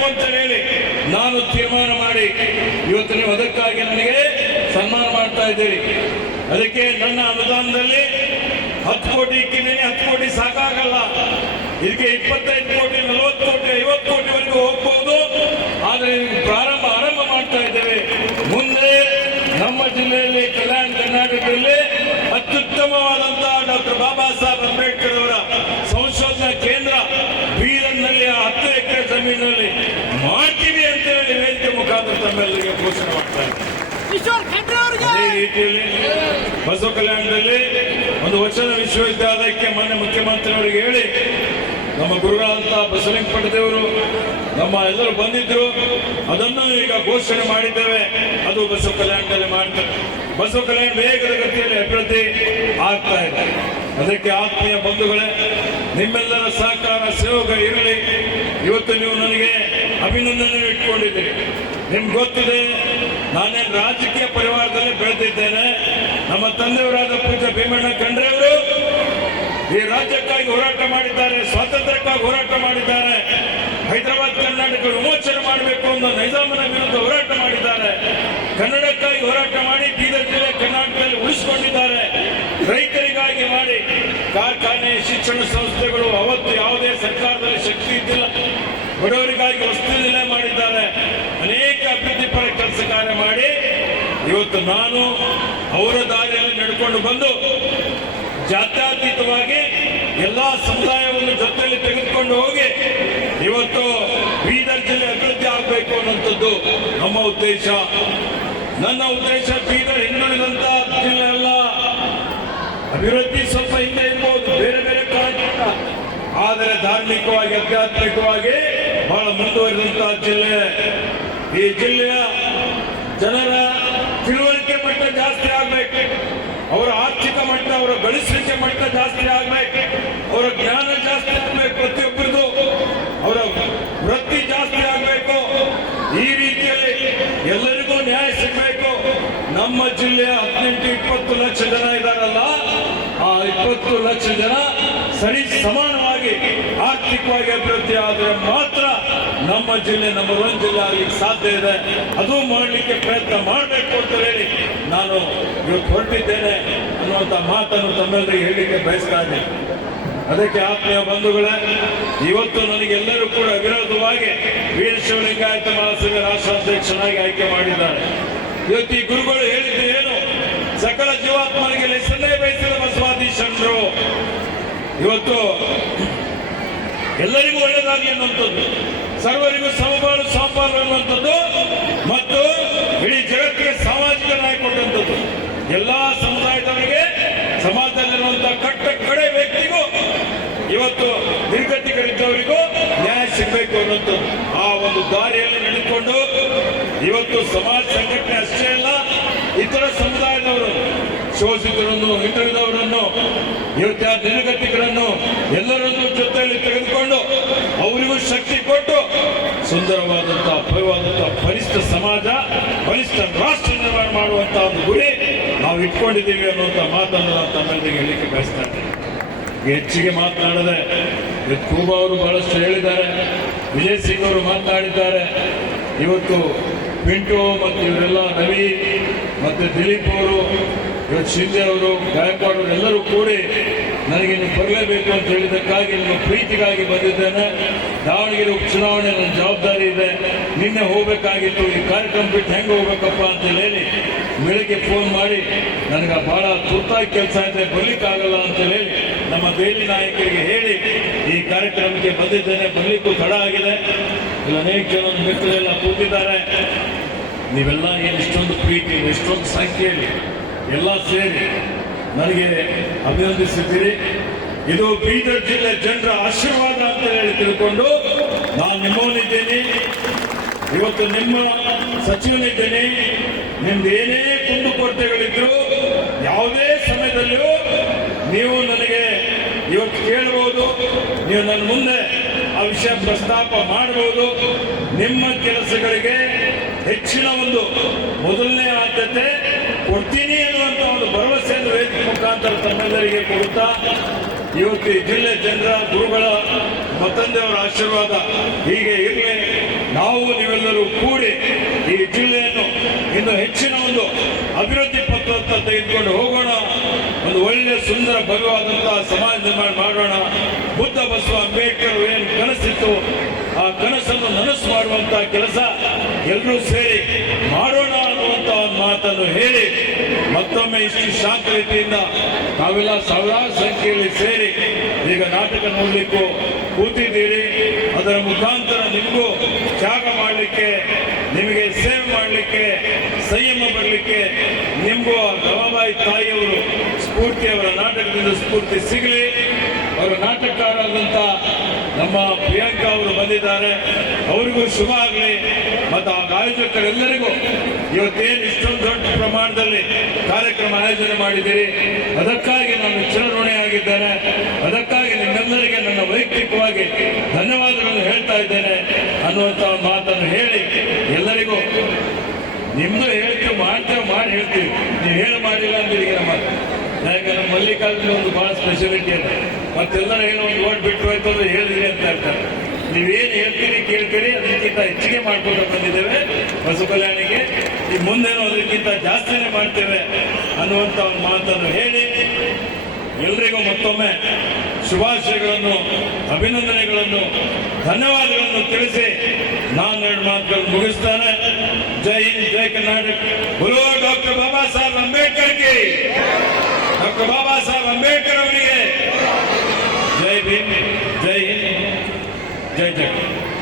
ಮಾಡಬೇಕು ಅಂತ ಹೇಳಿ ನಾನು ತೀರ್ಮಾನ ಮಾಡಿ ಇವತ್ತು ನೀವು ಅದಕ್ಕಾಗಿ ನನಗೆ ಸನ್ಮಾನ ಮಾಡ್ತಾ ಇದ್ದೀರಿ. ಅದಕ್ಕೆ ನನ್ನ ಅನುದಾನದಲ್ಲಿ 10 ಕೋಟಿ ಇಕ್ಕಿದ್ದೀನಿ. 10 ಕೋಟಿ ಸಾಕಾಗಲ್ಲ, ಇದಕ್ಕೆ 25 ಕೋಟಿ, 40 ಕೋಟಿ, 50 ಕೋಟಿವರೆಗೂ ಹೋಗ್ಬೋದು. ಆದರೆ ಆರಂಭ ಮಾಡ್ತಾ ಇದ್ದೇವೆ. ಮುಂದೆ ನಮ್ಮ ಜಿಲ್ಲೆಯಲ್ಲಿ, ಕಲ್ಯಾಣ ಕರ್ನಾಟಕದಲ್ಲಿ ಅತ್ಯುತ್ತಮವಾದಂತಹ ಡಾಕ್ಟರ್ ಬಾಬಾ ಸಾಹೇಬ್ ಅಂಬೇಡ್ಕರ್ ಅವರ ಸಂಶೋಧನಾ ಕೇಂದ್ರ ಬೀದರ್ನಲ್ಲಿ 10 ಎಕರೆ ಜಮೀನಲ್ಲಿ ಮಾಡ್ತೀವಿ ಅಂತ ಹೇಳಿ ವೇದಿಕೆ ಮುಖಾಂತರ ತಮ್ಮೆಲ್ಲರಿಗೆ ಘೋಷಣೆ ಮಾಡ್ತಾ ಇದ್ದಾರೆ. ಅದೇ ರೀತಿಯಲ್ಲಿ ಬಸವ ಕಲ್ಯಾಣದಲ್ಲಿ ಒಂದು ವಚನ ವಿಶ್ವವಿದ್ಯಾಲಯಕ್ಕೆ ಮಾನ್ಯ ಮುಖ್ಯಮಂತ್ರಿಯವರಿಗೆ ಹೇಳಿ ನಮ್ಮ ಗುರುಗಳಂತ ಬಸವಲಿಂಗ ಪಟದೇವರು ನಮ್ಮ ಎಲ್ಲರೂ ಬಂದಿದ್ರು, ಅದನ್ನು ಈಗ ಘೋಷಣೆ ಮಾಡಿದ್ದೇವೆ. ಅದು ಬಸವ ಕಲ್ಯಾಣದಲ್ಲಿ ಮಾಡ್ತಾರೆ. ಬಸವ ಕಲ್ಯಾಣ ವೇಗದ ಗತಿಯಲ್ಲಿ ಅಭಿವೃದ್ಧಿ ಆಗ್ತಾ ಇದೆ. ಅದಕ್ಕೆ ಆತ್ಮೀಯ ಬಂಧುಗಳೇ, ನಿಮ್ಮೆಲ್ಲರ ಸಹಕಾರ ಸಹಯೋಗ ಇರಲಿ. ಇವತ್ತು ನೀವು ನನಗೆ ಅಭಿನಂದನೆ ಇಟ್ಕೊಂಡಿದ್ದೀರಿ. ನಿಮ್ಗೆ ಗೊತ್ತಿದೆ, ನಾನೇನು ರಾಜಕೀಯ ಪರಿವಾರದಲ್ಲಿ ಬೆಳೆದಿದ್ದೇನೆ. ನಮ್ಮ ತಂದೆಯವರಾದ ಪೂಜ್ಯ ಭೀಮಣ್ಣ ಖಂಡ್ರೆಯವರು ಈ ರಾಜ್ಯಕ್ಕಾಗಿ ಹೋರಾಟ ಮಾಡಿದ್ದಾರೆ, ಸ್ವಾತಂತ್ರ್ಯಕ್ಕಾಗಿ ಹೋರಾಟ ಮಾಡಿದ್ದಾರೆ. ಹೈದರಾಬಾದ್ ಕರ್ನಾಟಕ ವಿಮೋಚನೆ ಮಾಡಬೇಕು ಅನ್ನೋ ನೈಜಾಮನ ವಿರುದ್ಧ ಹೋರಾಟ ಮಾಡಿದ್ದಾರೆ. ಕನ್ನಡಕ್ಕಾಗಿ ಹೋರಾಟ ಮಾಡಿ ಬೀದರ್ ಜಿಲ್ಲೆ ಕರ್ನಾಟಕದಲ್ಲಿ ಉಳಿಸಿಕೊಂಡಿದ್ದಾರೆ. ರೈತರಿಗಾಗಿ ಮಾಡಿ ಕಾರ್ಖಾನೆ, ಶಿಕ್ಷಣ ಸಂಸ್ಥೆಗಳು, ಅವತ್ತು ಯಾವುದೇ ಸರ್ಕಾರದಲ್ಲಿ ಶಕ್ತಿ ಇದ್ದಿಲ್ಲ, ಬಡವರಿಗಾಗಿ ವಸ್ತು ನಿಲಯ ಮಾಡಿದ್ದಾರೆ. ಅನೇಕ ಅಭಿವೃದ್ಧಿ ಪರ ಕೆಲಸ ಕಾರ್ಯ ಮಾಡಿ ಇವತ್ತು ನಾನು ಅವರ ದಾರಿಯಲ್ಲಿ ನಡ್ಕೊಂಡು ಬಂದು ಜಾತ್ಯತೀತವಾಗಿ ಎಲ್ಲಾ ಸಮುದಾಯವನ್ನು ಜೊತೆಯಲ್ಲಿ ತೆಗೆದುಕೊಂಡು ಹೋಗಿ ಇವತ್ತು ಬೀದರ್ ಜಿಲ್ಲೆ ಅಭಿವೃದ್ಧಿ ಆಗಬೇಕು ಅನ್ನುವಂಥದ್ದು ನಮ್ಮ ಉದ್ದೇಶ. ನನ್ನ ಉದ್ದೇಶ ಬೀದರ್ ಹಿಂದುಳಿದಂತ ಜಿಲ್ಲೆ ಅಲ್ಲ. ಅಭಿವೃದ್ಧಿ ಸ್ವಲ್ಪ ಹಿಂದೆ ಇರ್ಬೋದು ಬೇರೆ ಬೇರೆ ಕಾರಣದಿಂದ, ಆದರೆ ಧಾರ್ಮಿಕವಾಗಿ, ಆಧ್ಯಾತ್ಮಿಕವಾಗಿ ಬಹಳ ಮುಂದುವರಿದಂತಹ ಜಿಲ್ಲೆ. ಈ ಜಿಲ್ಲೆಯ ಜನರ ತಿಳುವಳಿಕೆ ಮಟ್ಟ ಜಾಸ್ತಿ ಆಗ್ಬೇಕು, ಅವರ ಆರ್ಥಿಕ ಮಟ್ಟ, ಅವರ ಗಳಿಸುವಿಕೆ ಮಟ್ಟ ಜಾಸ್ತಿ ಆಗ್ಬೇಕು, ಅವರ ಜ್ಞಾನ ಜಾಸ್ತಿ ಆಗ್ಬೇಕು, ಪ್ರತಿಯೊಬ್ಬರದು ಅವರ ವೃತ್ತಿ ಜಾಸ್ತಿ ಆಗ್ಬೇಕು. ಈ ರೀತಿಯಲ್ಲಿ ಎಲ್ಲರಿಗೂ ನ್ಯಾಯ ಸಿಗಬೇಕು. ನಮ್ಮ ಜಿಲ್ಲೆಯ 18-20 ಲಕ್ಷ ಜನ ಇದ್ದಾರಲ್ಲ, ಆ 20 ಲಕ್ಷ ಜನ ಸರಿ ಸಮಾನವಾಗಿ ಆರ್ಥಿಕವಾಗಿ ಅಭಿವೃದ್ಧಿ ಆದರೆ ಮಾತ್ರ ನಮ್ಮ ಜಿಲ್ಲೆ ನಂಬರ್ 1 ಜಿಲ್ಲೆ ಆಗಲಿಕ್ಕೆ ಸಾಧ್ಯ ಇದೆ. ಅದು ಮಾಡಲಿಕ್ಕೆ ಪ್ರಯತ್ನ ಮಾಡಬೇಕು ಅಂತ ಹೇಳಿ ನಾನು ಇವತ್ತು ಹೊರಟಿದ್ದೇನೆ ಅನ್ನುವಂಥ ಮಾತನ್ನು ತಮ್ಮೆಲ್ಲರಿಗೆ ಹೇಳಲಿಕ್ಕೆ ಬಯಸ್ತಾ ಇದ್ದೇನೆ. ಅದಕ್ಕೆ ಆತ್ಮೀಯ ಬಂಧುಗಳೇ, ಇವತ್ತು ನನಗೆಲ್ಲರೂ ಕೂಡ ವಿರೋಧವಾಗಿ ವೀರಶೈವ ಲಿಂಗಾಯತ ಮಹಾಸಭೆ ರಾಷ್ಟ್ರಾಧ್ಯಕ್ಷನಾಗಿ ಆಯ್ಕೆ ಮಾಡಿದ್ದಾರೆ. ಇವತ್ತು ಈ ಗುರುಗಳು ಹೇಳಿದ್ದು ಏನು? ಸಕಲ ಜೀವಾತ್ಮರಿಗೆ ಲೆಸನ್ನೇ ಬಯಸಿದ ಬಸವಾದೀಶರು. ಇವತ್ತು ಎಲ್ಲರಿಗೂ ಒಳ್ಳೆಯದಾಗಲಿ ಅನ್ನುವಂಥದ್ದು, ಸರ್ವರಿಗೂ ಸಮಬಾಳು ಸಮಪಾಲು ಅನ್ನುವಂಥದ್ದು, ಮತ್ತು ಇಡೀ ಜಗತ್ತಿಗೆ ಸಾಮಾಜಿಕ ನ್ಯಾಯ ಕೊಟ್ಟಂಥದ್ದು. ಎಲ್ಲಾ ಸಮುದಾಯದವರಿಗೆ, ಸಮಾಜದಲ್ಲಿರುವಂತಹ ಕಟ್ಟ ಕಡೆ ವ್ಯಕ್ತಿಗೂ, ಇವತ್ತು ನಿರ್ಗತಿಕರಿದ್ದವರಿಗೂ ನ್ಯಾಯ ಸಿಗಬೇಕು ಅನ್ನೋದು ಆ ಒಂದು ದಾರಿಯಲ್ಲಿ ನಡೆದುಕೊಂಡು ಇವತ್ತು ಸಮಾಜ ಸಂಘಟನೆ ಅಷ್ಟೇ ಅಲ್ಲ, ಇತರ ಸಮುದಾಯದವರು, ಶೋಷಿತರನ್ನು, ಹಿಂದುಳಿದವರನ್ನು, ಇವತ್ತು ನಿರ್ಗತಿಕರನ್ನು ಎಲ್ಲರನ್ನೂ ಜೊತೆಯಲ್ಲಿ ತೆಗೆದುಕೊಂಡು ಅವರಿಗೂ ಶಕ್ತಿ ಕೊಟ್ಟು ಸುಂದರವಾದಂತಹ, ಭವ್ಯವಾದಂತಹ ಬಲಿಷ್ಠ ಸಮಾಜ, ಬಲಿಷ್ಠ ರಾಷ್ಟ್ರ ನಿರ್ಮಾಣ ಮಾಡುವಂತಹ ಒಂದು ಗುರಿ ನಾವು ಇಟ್ಕೊಂಡಿದ್ದೀವಿ ಅನ್ನುವಂಥ ಮಾತನ್ನು ನಾವು ತಮ್ಮೆಲ್ಲರಿಗೆ ಹೇಳಲಿಕ್ಕೆ ಬಯಸ್ತಾ ಇದ್ದೇವೆ. ಹೆಚ್ಚಿಗೆ ಮಾತನಾಡದೆ ಕೂಬಾ ಅವರು ಬಹಳಷ್ಟು ಹೇಳಿದ್ದಾರೆ, ವಿಜಯ್ ಸಿಂಗ್ ಅವರು ಮಾತನಾಡಿದ್ದಾರೆ. ಇವತ್ತು ಪಿಂಟು ಮತ್ತು ಇವರೆಲ್ಲ, ರವಿ ಮತ್ತು ದಿಲೀಪ್ ಅವರು, ಇವತ್ತು ಶಿಂದೆ ಅವರು, ಗಾಯಕ್ವಾಡ್ ಅವರು ಎಲ್ಲರೂ ಕೂಡಿ ನನಗೆ ನೀವು ಬರಲೇಬೇಕು ಅಂತ ಹೇಳಿದ್ದಕ್ಕಾಗಿ, ನಿಮ್ಮ ಪ್ರೀತಿಗಾಗಿ ಬಂದಿದ್ದೇನೆ. ದಾವಣಗೆರೆ ಉಪಚುನಾವಣೆ ನನ್ನ ಜವಾಬ್ದಾರಿ ಇದೆ, ನಿನ್ನೆ ಹೋಗಬೇಕಾಗಿತ್ತು, ಈ ಕಾರ್ಯಕ್ರಮ ಬಿಟ್ಟು ಹೆಂಗೆ ಹೋಗ್ಬೇಕಪ್ಪ ಅಂತ ಹೇಳಿ ಬೆಳಿಗ್ಗೆ ಫೋನ್ ಮಾಡಿ ನನಗೆ ಬಹಳ ತುರ್ತಾಗಿ ಕೆಲಸ ಇದೆ, ಬರ್ಲಿಕ್ಕಾಗಲ್ಲ ಅಂತ ಹೇಳಿ ನಮ್ಮ ಬೇಲಿ ನಾಯಕರಿಗೆ ಹೇಳಿ ಈ ಕಾರ್ಯಕ್ರಮಕ್ಕೆ ಬಂದಿದ್ದೇನೆ. ಬರ್ಲಿಕ್ಕೂ ತಡ ಆಗಿದೆ. ಇಲ್ಲಿ ಅನೇಕ ಜನ ಮಿತ್ರರೆಲ್ಲ ಕೂತಿದ್ದಾರೆ. ನೀವೆಲ್ಲ ಏನು ಇಷ್ಟೊಂದು ಪ್ರೀತಿ, ಇಷ್ಟೊಂದು ಸಂಖ್ಯೆಯಲ್ಲಿ ಎಲ್ಲ ಸೇರಿ ನನಗೆ ಅಭಿನಂದಿಸಿದ್ದೀರಿ. ಇದು ಬೀದರ್ ಜಿಲ್ಲೆ ಜನರ ಆಶೀರ್ವಾದ ಅಂತ ಹೇಳಿ ತಿಳ್ಕೊಂಡು ನಾನು ನಿಮ್ಮವನಿದ್ದೇನೆ. ಇವತ್ತು ನಿಮ್ಮ ಸಚಿವನಿದ್ದೇನೆ. ನಿಮ್ದು ಏನೇ ಕುಂದುಕೊರತೆಗಳಿದ್ರು ಯಾವುದೇ ಸಮಯದಲ್ಲಿಯೂ ನೀವು ನನಗೆ ಇವತ್ತು ಕೇಳಬಹುದು, ನೀವು ನನ್ನ ಮುಂದೆ ಆ ವಿಷಯ ಪ್ರಸ್ತಾಪ ಮಾಡಬಹುದು. ನಿಮ್ಮ ಕೆಲಸಗಳಿಗೆ ಹೆಚ್ಚಿನ ಒಂದು ಮೊದಲನೇ ಆದ್ಯತೆ ಕೊಡ್ತೀನಿ ಅನ್ನುವಂಥ ಒಂದು ಭರವಸೆಯನ್ನು ವೇದಿಕೆ ಮುಖಾಂತರ ತಮ್ಮೆಲ್ಲರಿಗೆ ಕೊಡುತ್ತಾ, ಇವತ್ತು ಈ ಜಿಲ್ಲೆ ಜನರ, ಗುರುಗಳ, ಮತ್ತೊಂದವರ ಆಶೀರ್ವಾದ ಹೀಗೆ ಇರಲಿ. ನಾವು ನೀವೆಲ್ಲರೂ ಕೂಡಿ ಈ ಜಿಲ್ಲೆಯನ್ನು ಇನ್ನು ಹೆಚ್ಚಿನ ಒಂದು ಅಭಿವೃದ್ಧಿ ಪಥದತ್ತ ತೆಗೆದುಕೊಂಡು ಹೋಗೋಣ. ಒಂದು ಒಳ್ಳೆ ಸುಂದರ ಭವ್ಯವಾದಂತಹ ಸಮಾಜ ನಿರ್ಮಾಣ ಮಾಡೋಣ. ಬುದ್ಧ ಬಸವ ಅಂಬೇಡ್ಕರ್ ಏನು ಕನಸಿತ್ತು ಆ ಕನಸನ್ನು ನನಸು ಮಾಡುವಂತಹ ಕೆಲಸ ಎಲ್ಲರೂ ಸೇರಿ ಮಾಡೋಣ ಅನ್ನುವಂತ ಒಂದು ಮಾತನ್ನು ಹೇಳಿ ಮತ್ತೊಮ್ಮೆ ಇಷ್ಟು ಶಾಂತ ರೀತಿಯಿಂದ ನಾವೆಲ್ಲ ಸಾವಿರಾರು ಸಂಖ್ಯೆಯಲ್ಲಿ ಸೇರಿ ಈಗ ನಾಟಕ ನೋಡ್ಲಿಕ್ಕೂ ಕೂತಿದ್ದೀರಿ. ಅದರ ಮುಖಾಂತರ ನಿಮಗೂ ತ್ಯಾಗ ಮಾಡಲಿಕ್ಕೆ, ನಿಮಗೆ ಸೇವೆ ಮಾಡಲಿಕ್ಕೆ, ಸಂಯಮ ಬರಲಿಕ್ಕೆ ನಿಮಗೂ ರಮಾಬಾಯಿ ತಾಯಿಯವರು ಸ್ಫೂರ್ತಿ, ಅವರ ನಾಟಕದಿಂದ ಸ್ಫೂರ್ತಿ ಸಿಗಲಿ. ಅವರ ನಾಟಕಕಾರರಾದಂಥ ನಮ್ಮ ಪ್ರಿಯಾಂಕಾ ಅವರು ಬಂದಿದ್ದಾರೆ, ಅವರಿಗೂ ಶುಭ ಆಗಲಿ. ಮತ್ತು ಆ ಆಯೋಜಕರೆಲ್ಲರಿಗೂ ಇವತ್ತೇನು ಇಷ್ಟೊಂದು ದೊಡ್ಡ ಪ್ರಮಾಣದಲ್ಲಿ ಕಾರ್ಯಕ್ರಮ ಆಯೋಜನೆ ಮಾಡಿದ್ದೀರಿ ಅದಕ್ಕಾಗಿ ನಾನು ಚಿರಋಣಿಯಾಗಿದ್ದೇನೆ. ಅದಕ್ಕಾಗಿ ನಿಮ್ಮೆಲ್ಲರಿಗೆ ನನ್ನ ವೈಯಕ್ತಿಕವಾಗಿ ಧನ್ಯವಾದಗಳನ್ನು ಹೇಳ್ತಾ ಇದ್ದೇನೆ ಅನ್ನುವಂಥ ಮಾತನ್ನು ಹೇಳಿ ಎಲ್ಲರಿಗೂ ನಿಮ್ದು ಹೇಳ್ತೀವಿ ಮಾಡ್ತೇವೆ ಮಾಡಿ ಹೇಳ್ತೀವಿ, ನೀವು ಹೇಳಿ ಮಾಡಿಲ್ಲ ಅಂದ್ರೆ ಈಗ ನಮ್ಮ ಯಾಕಂದ್ರೆ ಮಲ್ಲಿಕಾರ್ಜುನ ಒಂದು ಬಹಳ ಸ್ಪೆಷಾಲಿಟಿ ಇದೆ. ಮತ್ತೆಲ್ಲರೂ ಏನೋ ಒಂದು ಓಟ್ ಬಿಟ್ಟು ಹೋಯ್ತು ಅಂದ್ರೆ ಹೇಳಿದ್ರಿ ಅಂತ ಹೇಳ್ತಾರೆ. ನೀವೇನು ಹೇಳ್ತೀರಿ ಕೇಳ್ತೀರಿ ಅದಕ್ಕಿಂತ ಹೆಚ್ಚಿಗೆ ಮಾಡ್ಕೊಂಡು ಬಂದಿದ್ದೇವೆ ಬಸವ ಕಲ್ಯಾಣಿಗೆ. ಈ ಮುಂದೇನೋ ಅದಕ್ಕಿಂತ ಜಾಸ್ತಿನೇ ಮಾಡ್ತೇವೆ ಅನ್ನುವಂಥ ಒಂದು ಮಾತನ್ನು ಹೇಳಿ ಎಲ್ರಿಗೂ ಮತ್ತೊಮ್ಮೆ ಶುಭಾಶಯಗಳನ್ನು, ಅಭಿನಂದನೆಗಳನ್ನು, ಧನ್ಯವಾದಗಳನ್ನು ತಿಳಿಸಿ ನಾನು ಎರಡು ಮಾತುಗಳನ್ನು ಮುಗಿಸ್ತಾನೆ. ಜೈ ಹಿಂದ್, ಜೈ ಕರ್ನಾಟಕ. बोलो डॉक्टर बाबा साहब अम्बेडकर की, डॉक्टर बाबा